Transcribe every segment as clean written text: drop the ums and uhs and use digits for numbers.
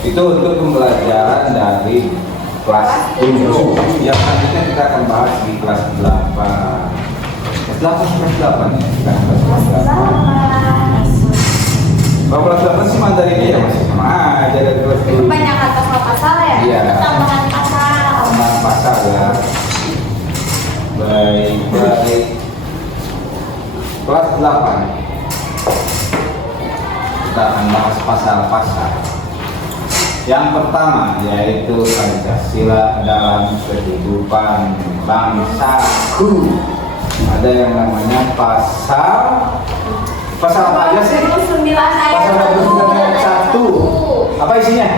Itu untuk pembelajaran dari kelas 7. Yang selanjutnya kita akan bahas di kelas 8. Kelas 8 kelas 8 ya, bukan kelas 8. Kalau kelas 8 sih mandarinnya ya masih sama aja dari kelas 7. Banyak kata pasal ya? Iya. Tambahan pasal. Tambahan pasal ya. Baik. Kelas 8 kita akan bahas pasal-pasal. Yang pertama yaitu Pancasila dalam kehidupan bangsaku. Ada yang namanya pasal apa aja sih? 29 ayat Pasal 29 ayat 1. Apa isinya?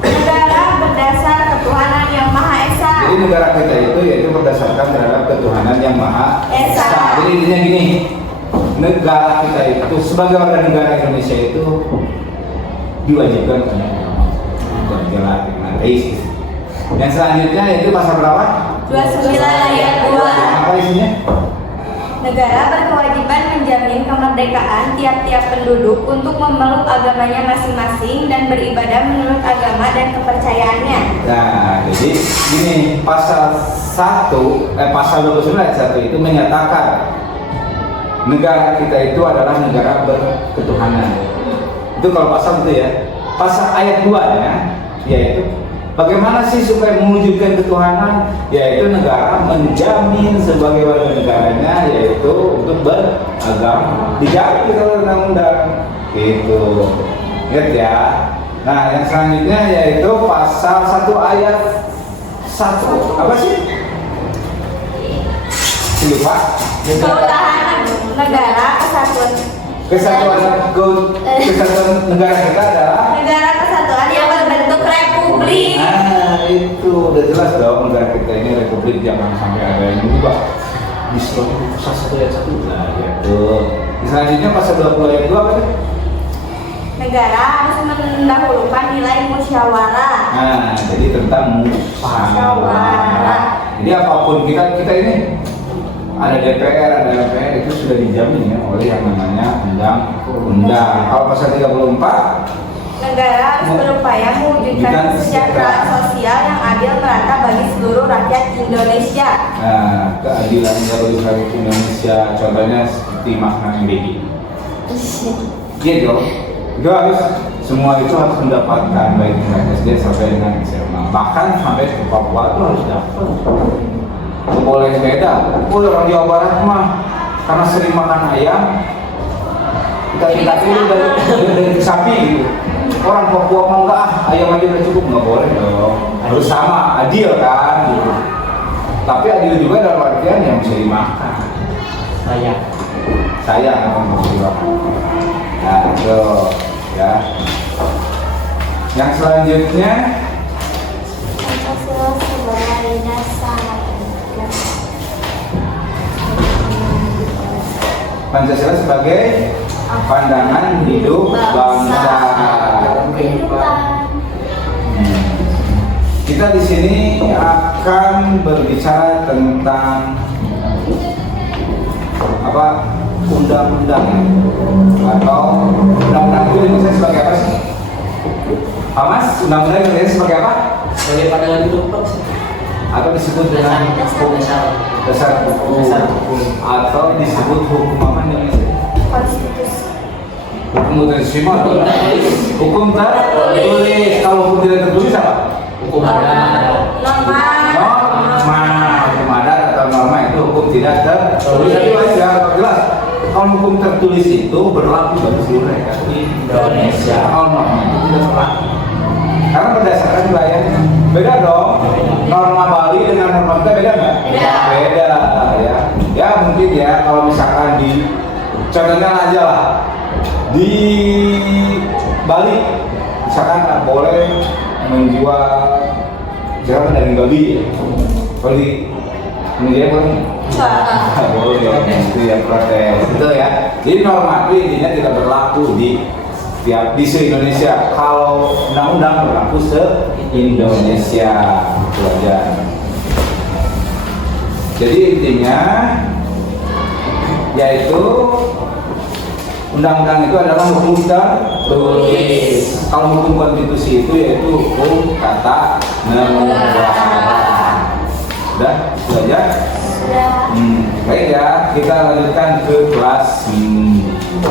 Negara berdasar ketuhanan yang Maha Esa. Jadi negara kita itu yaitu berdasarkan terhadap ketuhanan yang Maha Esa. Jadi intinya gini, negara kita itu sebagai warga negara Indonesia itu diwajibkan punya agama, berjalan dengan ateis. Yang selanjutnya yaitu pasal berapa? 29 ayat 2. Apa isinya? Negara berkewajiban menjamin kemerdekaan tiap-tiap penduduk untuk memeluk agamanya masing-masing dan beribadah menurut agama dan kepercayaannya. Nah, jadi gini, pasal 29 ayat 1 itu menyatakan negara kita itu adalah negara berketuhanan. Itu kalau pasal itu ya. Pasal ayat 2-nya yaitu bagaimana sih supaya mewujudkan ketuhanan, yaitu negara menjamin sebagai warga negaranya yaitu untuk beragama, dijamin oleh undang-undang gitu. Ingat ya. Nah, yang selanjutnya yaitu pasal 1 ayat 1. Apa sih? Lupa. Keutamaan negara Kesatuan negara kita adalah negara kesatuan yang berbentuk republik. nah itu udah jelas dong, negara kita ini republik, jangan sampai ada yang berubah di pasal 1 ayat 1. Nah gitu. Selanjutnya pasal 20 ayat 2 apa nih? Negara harus mendahulukan nilai musyawarah. Nah jadi tentang musyawarah. Jadi apapun kita ini ada DPR, ada MPR, itu sudah dijamin ya oleh yang namanya undang-undang. Kalau pasal 34, negara harus berupaya mewujudkan kesejahteraan sosial yang adil merata bagi seluruh rakyat Indonesia. nah keadilan bagi rakyat Indonesia, contohnya seperti makna MBG. Iya dong, itu harus semua itu harus mendapatkan baik tingkat SD sampai dengan SMA, bahkan sampai ke Papua itu harus dapat. Boleh beda. Orang Jawa Barat mah karena sering makan ayam, kita itu dari sapi gitu. Orang Papua mah enggak, ayam aja udah cukup, nggak boleh dong. Harus sama, adil kan gitu. Tapi adil juga dalam artian yang bisa dimakan. Sayang apa maksudnya? Nah itu ya. Yang selanjutnya Pancasila sebagai dasar. Pancasila sebagai pandangan hidup bangsa. Kita di sini akan berbicara tentang apa? Undang-undang atau undang-undang itu Indonesia sebagai apa sih? Mas, undang-undang Indonesia sebagai apa? Sebagai pandangan hidup bangsa. Atau disebut dengan hukum dasar hukum atau disebut hukum apa Indonesia? Konstitusi. Hukum tertulis atau hukum tertulis. Kalau hukum tidak tertulis apa? Hukum adat. Norma. Hukum adat atau norma itu hukum tidak tertulis. Tapi masih jelas. Kalau hukum tertulis itu berlaku bagi seluruh rakyat Indonesia. Kalau norma itu tidak berlaku. Karena berdasarkan wilayahnya. Beda dong. Norma Bali dengan norma kita beda nggak? Beda ya. Ya mungkin ya kalau misalkan di contohnya aja lah di Bali misalkan nggak boleh menjual misalkan daging babi ya. Kalau di Indonesia boleh nggak boleh ya, itu ya protes itu ya. Jadi norma itu intinya tidak berlaku di se-Indonesia. Kalau undang-undang berlaku se-Indonesia itu aja. Jadi intinya yaitu undang-undang itu adalah hukum tertulis. Kalau hukum konstitusi itu yaitu hukum tata negara. Udah, itu aja. Sudah. Baik ya, kita lanjutkan ke kelas 9.